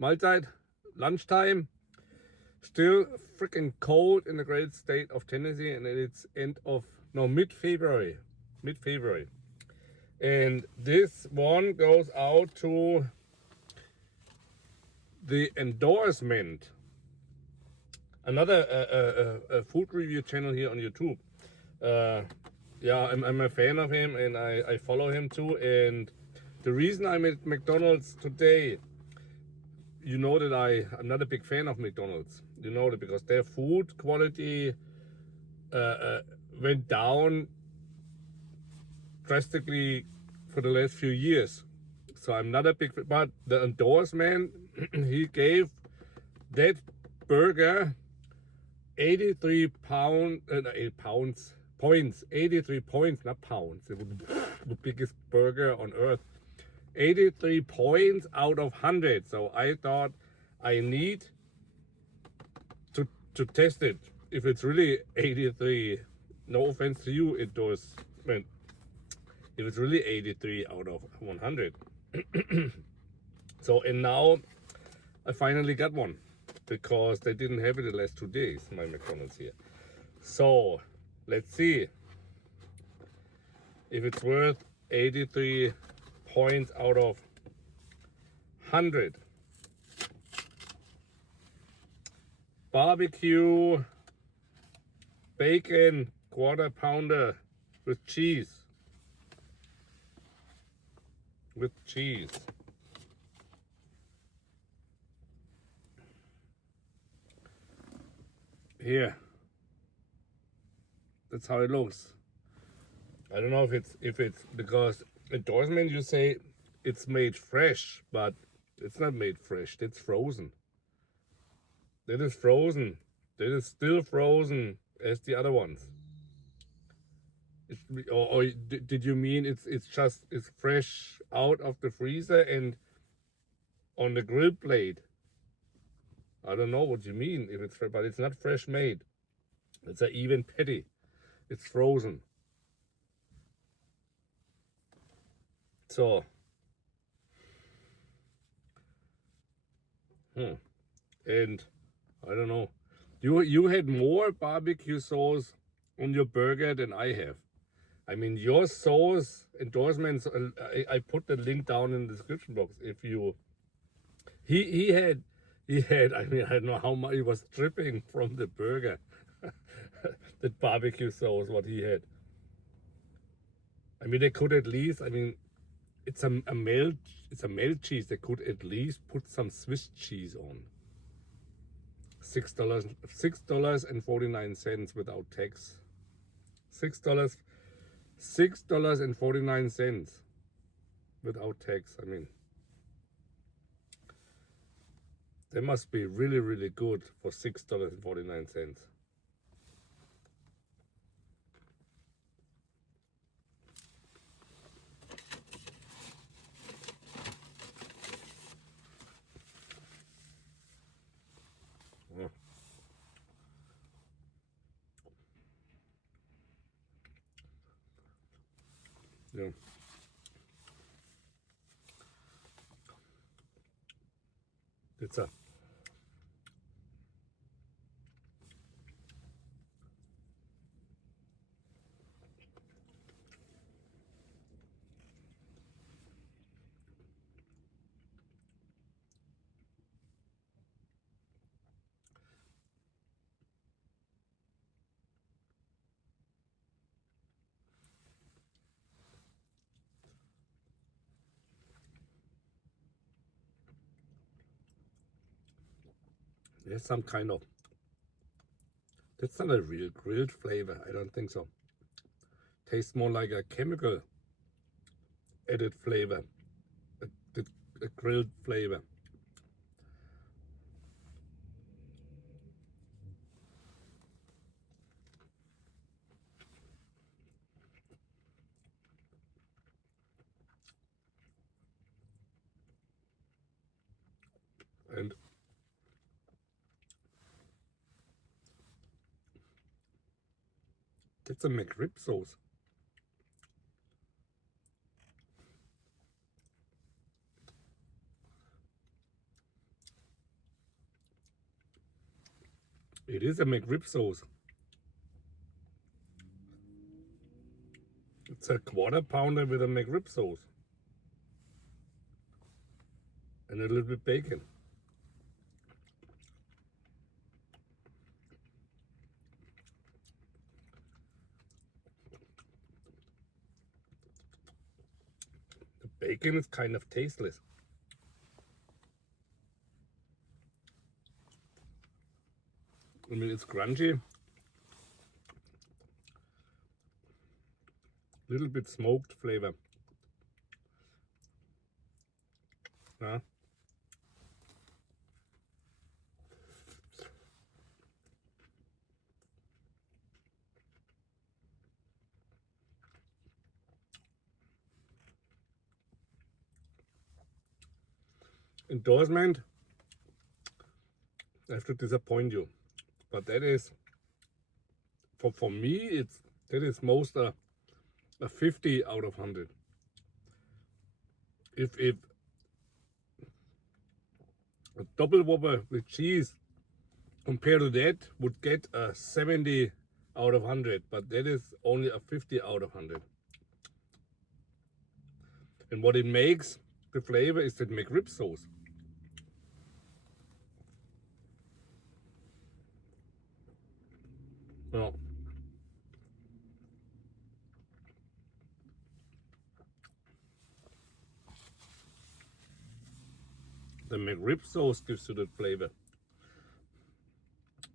Mahlzeit, lunchtime. Still freaking cold in the great state of Tennessee, and it's mid-February. Mid-February. And this one goes out to the endorsement. Another food review channel here on YouTube. Yeah, I'm a fan of him, and I follow him too. And the reason I'm at McDonald's today, you know that I'm not a big fan of McDonald's. You know that because their food quality went down drastically for the last few years. So I'm not a big fan. But the endorsement, he gave that burger 83 points, 83 points, not pounds. It would be the biggest burger on earth. 83 points out of 100. So I thought I need to test it. If it's really 83, no offense to you, endorsement. If it's really 83 out of 100. So, and now I finally got one because they didn't have it the last 2 days, my McDonald's here. So let's see if it's worth 83 points out of 100. Barbecue bacon quarter pounder with cheese. With cheese. Here. That's how it looks. I don't know if it's because endorsement you say it's made fresh, but it's not made fresh. It's frozen. That is frozen. That is still frozen as the other ones. Or did you mean it's fresh out of the freezer and on the grill plate? I don't know what you mean if it's fresh, but it's not fresh made. It's an even patty. It's frozen. So, and I don't know. You had more barbecue sauce on your burger than I have. I mean, your sauce endorsements. I put the link down in the description box. If you, he had. I mean, I don't know how much he was dripping from the burger. The barbecue sauce, what he had. I mean, they could at least. I mean, it's a melt cheese. They could at least put some Swiss cheese on. $6.49 without tax. $6.49 without tax. I mean, they must be really, really good for $6.49. Yeah. It's a there's some kind of. That's not a real grilled flavor. I don't think so. Tastes more like a chemical added flavor, a, a grilled flavor. And that's a McRib sauce. It is a McRib sauce. It's a quarter pounder with a McRib sauce. And a little bit bacon. The bacon is kind of tasteless. I mean, it's crunchy. Little bit smoked flavor. Yeah. Endorsement, I have to disappoint you, but that is for me that is most a 50 out of 100. If a double Whopper with cheese compared to that would get a 70 out of 100, but that is only a 50 out of 100. And what it makes the flavor is that McRib sauce. Well, the McRib sauce gives you the flavor.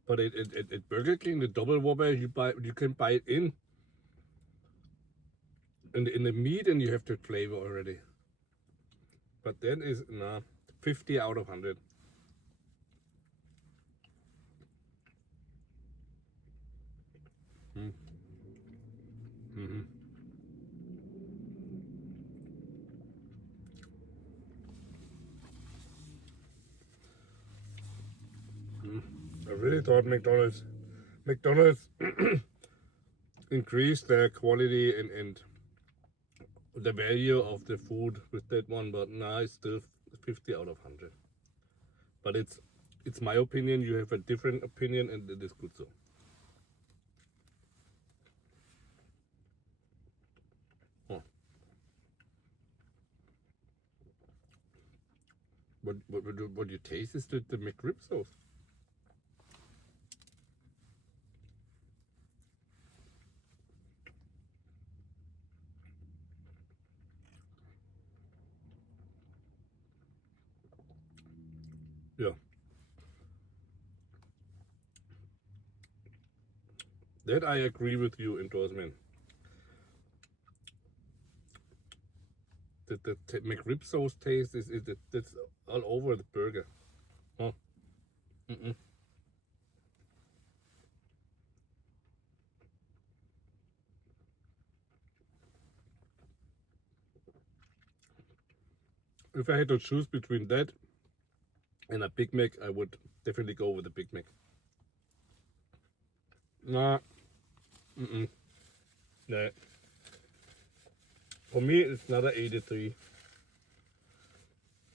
But at Burger King, the double Whopper, you can buy it in the meat, and you have the flavor already. But that is 50 out of 100. I really thought McDonald's increased their quality and the value of the food with that one, but now it's still 50 out of 100. But it's my opinion. You have a different opinion, and it is good so. Oh. What you taste is the McRib sauce. Yeah. That I agree with you, Endorsement. The McRib sauce taste that's all over the burger. Huh? If I had to choose between that and a Big Mac, I would definitely go with the Big Mac. Nah. Nah. For me, it's not a 83.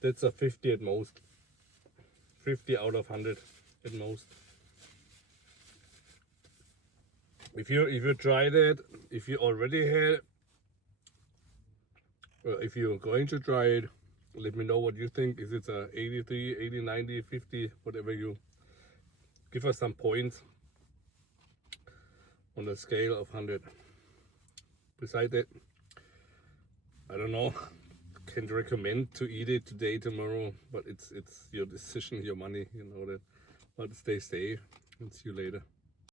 That's a 50 at most. 50 out of 100 at most. If you tried it, if you already had, if you're going to try it, let me know what you think. Is it a 83, 80, 90, 50, whatever you give us some points on the scale of 100. Besides that, I don't know. Can't recommend to eat it today, tomorrow, but it's your decision, your money, you know that. But stay safe and see you later.